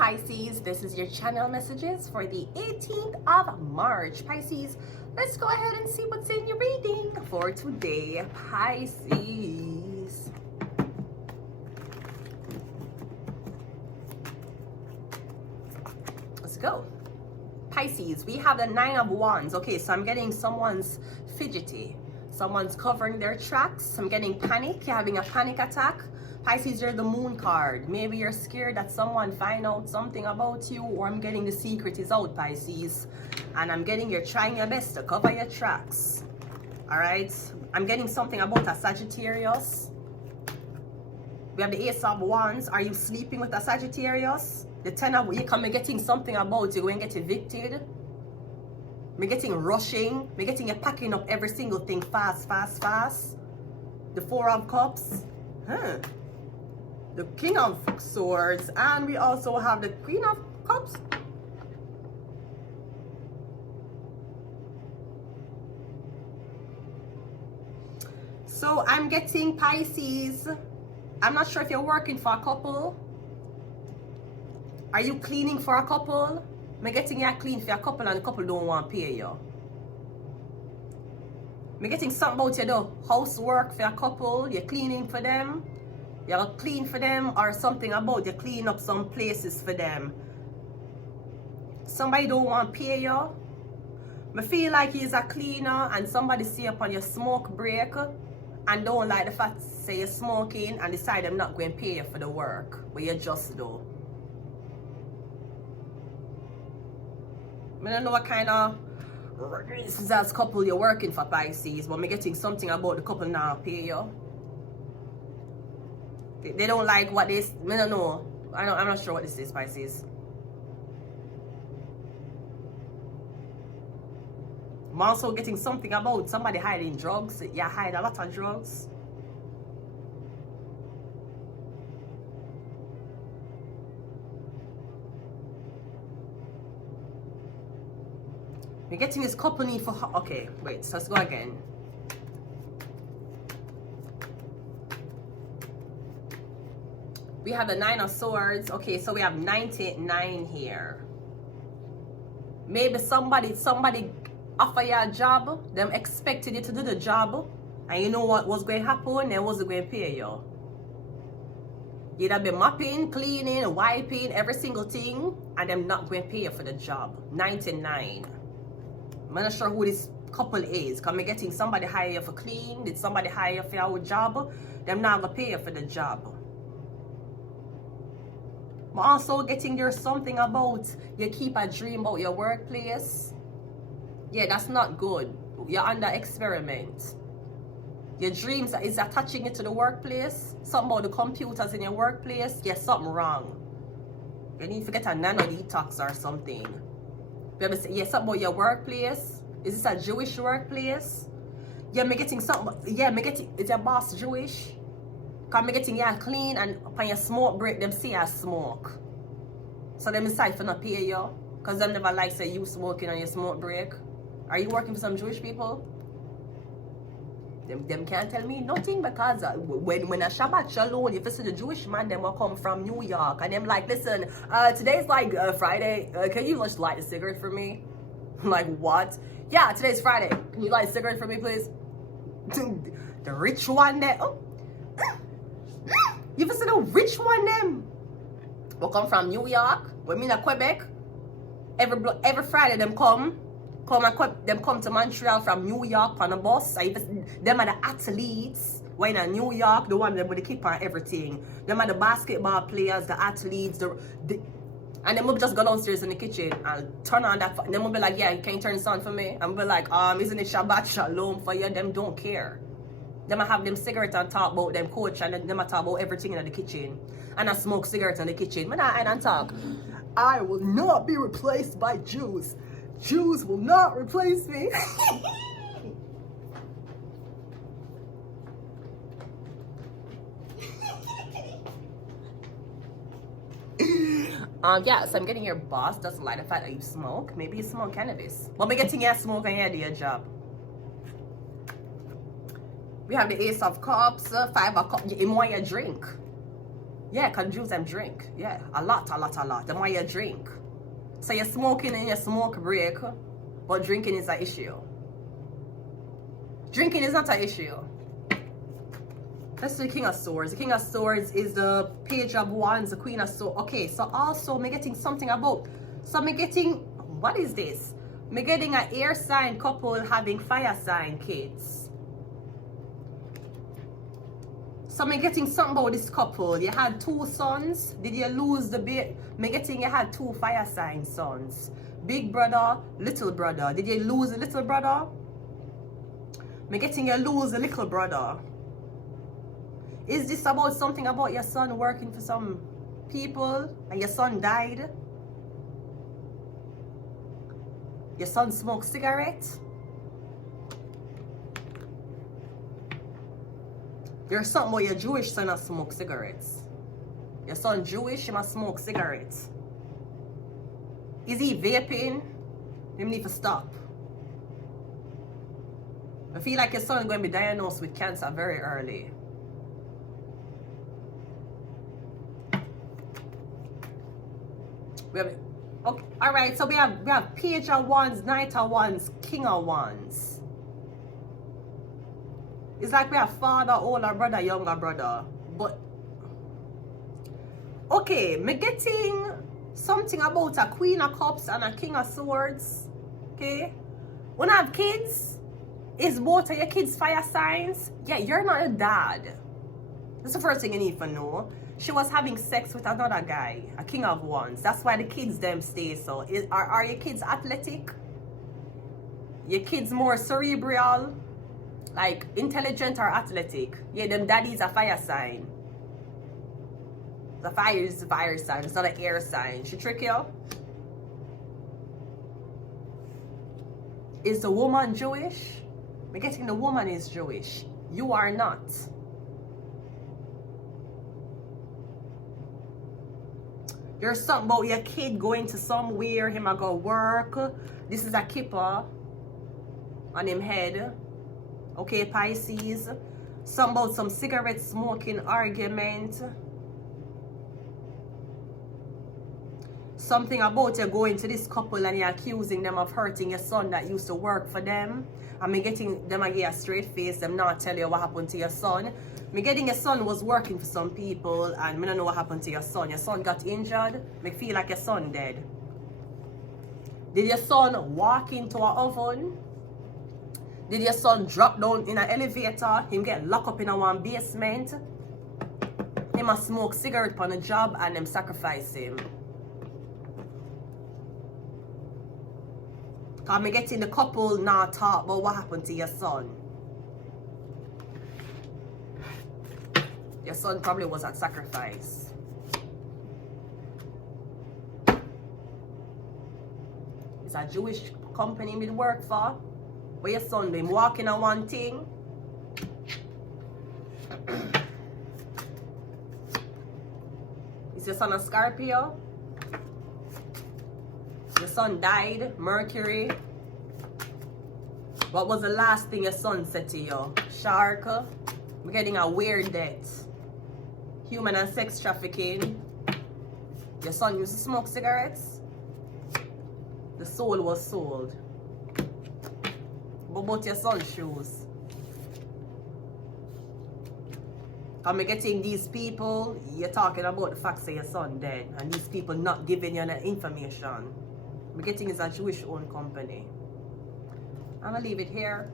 Pisces, this is your channel messages for the 18th of March. Pisces, let's go ahead and see what's in your reading for today, Pisces. Let's go. Pisces, we have the 9 of Wands. Okay, so I'm getting someone's fidgety. Someone's covering their tracks. I'm getting panic. You're having a panic attack. Pisces, you're the moon card. Maybe you're scared that someone find out something about you, or I'm getting the secret is out, Pisces. And I'm getting you're trying your best to cover your tracks. All right. I'm getting something about a Sagittarius. We have the Ace of Wands. Are you sleeping with a Sagittarius? The 10 of you come getting something about you when you get evicted. Me getting rushing. Me getting you packing up every single thing fast. The 4 of Cups. The King of Swords. And we also have the Queen of Cups. So I'm getting Pisces. I'm not sure if you're working for a couple. Are you cleaning for a couple? I'm getting you clean for a couple and the couple don't want to pay you. I'm getting something about you do housework for a couple. You're cleaning for them. You're clean for them, or something about you clean up some places for them. Somebody don't want to pay you. I feel like he's a cleaner and somebody see up on your smoke break and don't like the fact say you're smoking and decide I'm not going to pay you for the work, but you just do. I don't know what kind of reasons as couple you're working for, Pisces, but I'm getting something about the couple now pay you. They don't like what this. I don't know. I'm not sure what this is, Pisces. I'm also getting something about somebody hiding drugs. You hide a lot of drugs. You're getting this couple need for. Okay, wait. So let's go again. We have the 9 of Swords. Okay, so we have 99 here. Maybe somebody offer you a job. Them expected you to do the job. And you know what was going to happen? They wasn't going to pay you. You'd have been mopping, cleaning, wiping, every single thing. And them not going to pay you for the job. 99. I'm not sure who this couple is. Because I'm getting somebody hire you for clean. Did somebody hire you for your job? Them not going to pay you for the job. I'm also getting there's something about you keep a dream about your workplace. Yeah, that's not good. You're under experiment. Your dreams is attaching you to the workplace. Something about the computers in your workplace. Yeah, something wrong. You need to get a nano detox or something. Yeah, something about your workplace. Is this a Jewish workplace? Yeah, me getting something. Yeah, me getting. Is your boss Jewish? Because I'm getting you clean and upon your smoke break, them see you smoke. So them decide for not pay you. Because them never like say you smoking on your smoke break. Are you working for some Jewish people? Them can't tell me nothing because when a Shabbat Shalom, if you see the Jewish man, them will come from New York. And them like, listen, today's like Friday. Can you just light a cigarette for me? I'm like, what? Yeah, today's Friday. Can you light a cigarette for me, please? The rich one there. Oh. You ever see the rich one them? We come from New York. We mean at Quebec. Every Friday them come to Montreal from New York on a bus. Them are the athletes. When in New York, the one that with the keep on everything. Them are the basketball players, the athletes, and then we'll just go downstairs in the kitchen and turn on that. And then we'll be like, yeah, can you turn this on for me? And we'll be like, isn't it Shabbat Shalom for you? Them don't care. Them have them cigarettes and talk about them coach, and them talk about everything in the kitchen. And I smoke cigarettes in the kitchen. When I talk, I will not be replaced by Jews. Jews will not replace me. Yeah, so I'm getting your boss doesn't like the fact that you smoke. Maybe you smoke cannabis. But we're getting your smoke and you do your job. We have the Ace of Cups, 5 of Cups. You want your drink. Yeah, because Jews them drink. Yeah, a lot. The more you drink. So you're smoking in your smoke break, but drinking is an issue. Drinking is not an issue. Let's do the King of Swords. The King of Swords is the Page of Wands, the Queen of Swords. Okay, so also me getting something about. So me getting, what is this? Me getting an air sign couple having fire sign kids. So me getting something about this couple. You had 2 sons. Did you lose the bit? Me getting you had 2 fire sign sons. Big brother, little brother. Did you lose the little brother? Me getting you lose the little brother. Is this about something about your son working for some people and your son died? Your son smoked cigarettes? There's something about your Jewish son that smoke cigarettes. Your son Jewish, he must smoke cigarettes. Is he vaping? You need to stop. I feel like your son is going to be diagnosed with cancer very early. We have, okay, all right. So we have Page of Wands, Knight of Wands, King of Wands. It's like we have father, older brother, younger brother. But okay, me getting something about a Queen of Cups and a King of Swords. Okay, when I have kids, is both of your kids fire signs? Yeah, you're not a dad. That's the first thing you need to know. She was having sex with another guy, a King of Wands. That's why the kids them stay so. Are your kids athletic? Your kids more cerebral? Like intelligent or athletic? Yeah, them daddy's a fire sign. The fire is a fire sign. It's not an air sign. She trick you? Is the woman Jewish? We're getting the woman is Jewish. You are not. There's something about your kid going to somewhere, him a go work. This is a kippah on him head. Okay, Pisces. Something about some cigarette smoking argument. Something about you going to this couple and you're accusing them of hurting your son that used to work for them. And me getting them a get a straight face, them not tell you what happened to your son. Me getting your son was working for some people and me don't know what happened to your son. Your son got injured. Me feel like your son dead. Did your son walk into an oven? Did your son drop down in an elevator? Him get locked up in a one basement? Him a smoke cigarette on a job and them sacrifice him. Cause me getting the couple now talk about what happened to your son. Your son probably was at sacrifice. It's a Jewish company me work for. Where your son been walking on one thing. Is your son a Scorpio? Your son died, Mercury. What was the last thing your son said to you? Shark. We're getting a weird death. Human and sex trafficking. Your son used to smoke cigarettes. The soul was sold. What about your son's shoes? I'm getting these people, you're talking about the fact that your son dead. And these people not giving you the information. I'm getting it's a Jewish owned company. I'm gonna leave it here.